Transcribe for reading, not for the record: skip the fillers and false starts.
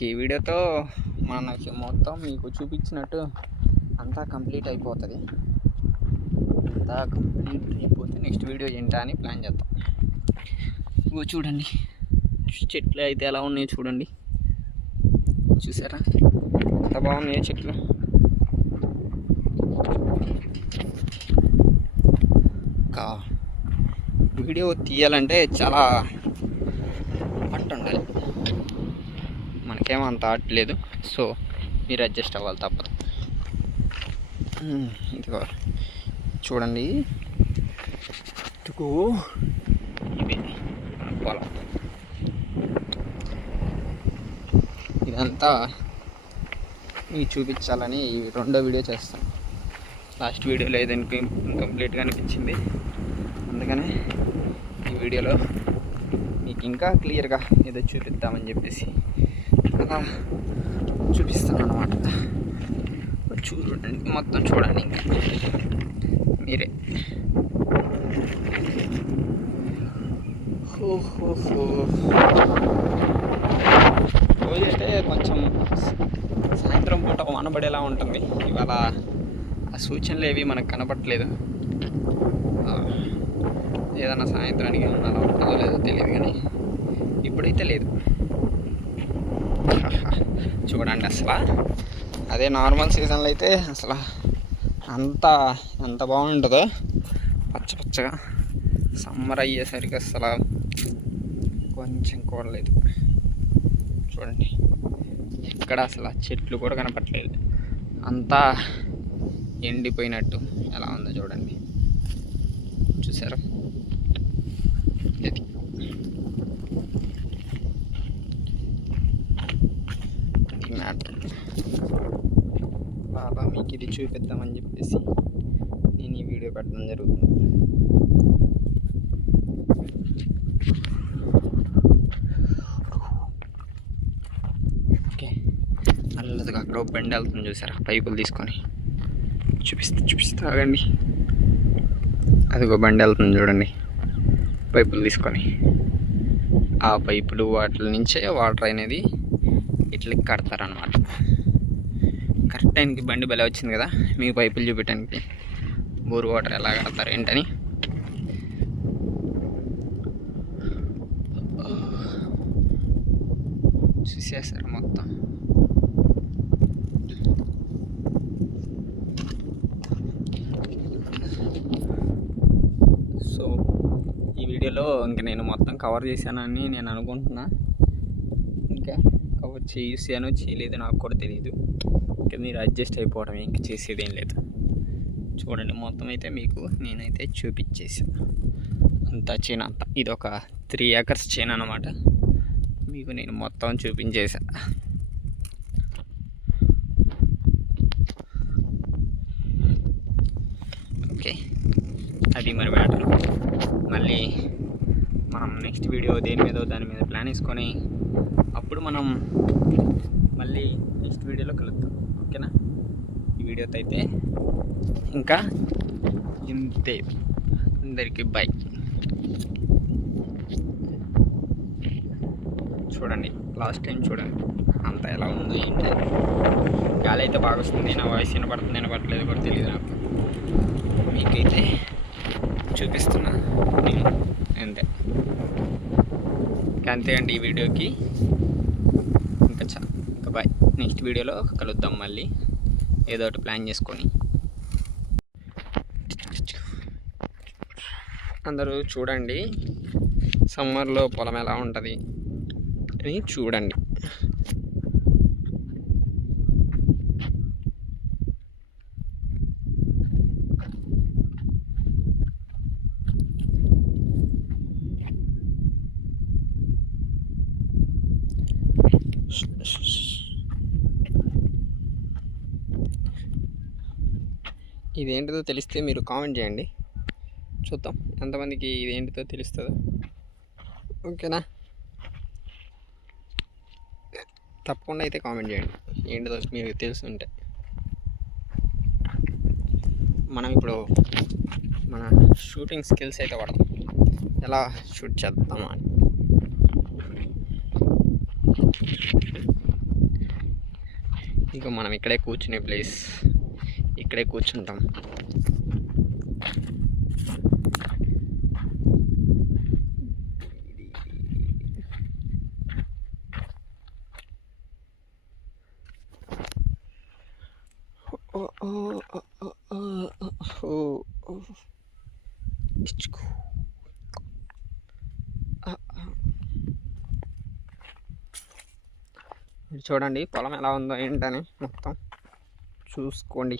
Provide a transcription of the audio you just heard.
ఇంక ఈ వీడియోతో మనకి మొత్తం మీకు చూపించినట్టు అంతా కంప్లీట్ అయిపోతుంది. అంతా కంప్లీట్ అయిపోతే నెక్స్ట్ వీడియో ఏంటా అని ప్లాన్ చేద్దాం. ఇగో చూడండి చెట్లు అయితే ఎలా ఉన్నాయో చూడండి. చూసారా ఎంత బాగున్నాయో చెట్లు. ఇంకా వీడియో తీయాలంటే చాలా ఆర్ట్ ఉండాలి. మనకేమో అంత ఆర్ట్ లేదు, సో మీరు అడ్జస్ట్ అవ్వాలి తప్పదు. ఇదిగో చూడండి, ఇదిగో ఇది పొలం. ఇదంతా మీకు చూపించాలని రెండో వీడియో చేస్తాను. లాస్ట్ వీడియోలో ఏదైనా కంప్లీట్గా అనిపించింది, అందుకనే ఈ వీడియోలో మీకు ఇంకా క్లియర్గా ఏదో చూపిద్దామని చెప్పేసి అలా చూపిస్తాను అన్నమాట. చూడండి మొత్తం చూడండి ఇంకా మీరే. రోజైతే కొంచెం సాయంత్రం పూట వానబడేలా ఉంటుంది. ఇవాళ ఆ సూచనలు ఏవి మనకు కనపడట్లేదు. ఏదన్నా సాయంత్రానికి అలా ఉంటుందో లేదో తెలియదు, కానీ ఇప్పుడైతే లేదు. చూడండి అసలు అదే నార్మల్ సీజన్లో అయితే అసలు ఎంత బాగుంటుందో పచ్చ పచ్చగా. సమ్మర్ అయ్యేసరికి అసలు కొంచెం కూడలేదు. చూడండి ఎక్కడ అసలు చెట్లు కూడా కనపట్లేదు, అంతా ఎండిపోయినట్టు ఎలా ఉందో చూడండి. చూసారా ఇది మ్యాటర్. బాబా మీకు ఇది చూపిద్దామని చెప్పేసి నేను ఈ వీడియో పెట్టడం జరుగుతుంది. ఓకే, నల్లదిగా అక్కడ బండి వెళ్తుంది చూసారా, పైపులు తీసుకొని. చూపిస్తా ఆగండి. అదిగో బండి వెళ్తుంది చూడండి, పైపులు తీసుకొని. ఆ పైపులు వాటి నుంచే వాటర్ అనేది ఇట్లా కడతారనమాట. కరెక్ట్ టైంకి బండి బలే వచ్చింది కదా మీకు పైపులు చూపించడానికి. బోర్ వాటర్ ఎలా కడతారు ఏంటని. చూసేసారు మొత్తం. సో ఈ వీడియోలో ఇంక నేను మొత్తం కవర్ చేశానని నేను అనుకుంటున్నా. ఇంకా కవర్ చేసానో చేయలేదు నాకు కూడా తెలియదు. ఇంకా మీరు అడ్జస్ట్ అయిపోవడమే, ఇంక చేసేది ఏం లేదు. చూడండి మొత్తం అయితే మీకు నేనైతే చూపించేసాను. అంతా చేను అంతా, ఇది ఒక 3 acres చేను అన్నమాట. మీకు నేను మొత్తం చూపించేసా. ఓకే, అది మరి మ్యాటర్. మళ్ళీ మనం నెక్స్ట్ వీడియో దాని మీద ప్లాన్ వేసుకొని అప్పుడు మనం మళ్ళీ నెక్స్ట్ వీడియోలో కలుద్దాం. ఓకేనా? ఈ వీడియోతో అయితే ఇంకా ఇంతే. అందరికీ బై. చూడండి లాస్ట్ టైం చూడండి అంత ఎలా ఉందో ఏంటి. గాలి అయితే బాగా వస్తుంది. నా వాయిస్ వినపడట్లేదు కూడా తెలియదు నాకు. మీకైతే చూపిస్తున్నా అంతే. అంతే అండి ఈ వీడియోకి. ఇంకా బాయ్. నెక్స్ట్ వీడియోలో కలుద్దాం మళ్ళీ ఏదో ఒకటి ప్లాన్ చేసుకొని. అందరూ చూడండి సమ్మర్లో పొలం ఎలా ఉంటుంది అని చూడండి. ఇదేంటిదో తెలిస్తే మీరు కామెంట్ చేయండి, చూద్దాం ఎంతమందికి ఇదేంటిదో తెలుస్తుందో. ఓకేనా? తప్పకుండా అయితే కామెంట్ చేయండి ఏంటిదో మీకు తెలుసుంటే. మనం ఇప్పుడు మన షూటింగ్ స్కిల్స్ అయితే వాడదాం, ఎలా షూట్ చేద్దామా అని. ఇక మనం ఇక్కడే కూర్చునే ప్లేస్, ఇక్కడే కూర్చుంటాం. చూడండి పొలం ఎలా ఉందో ఏంటని మొత్తం చూసుకోండి.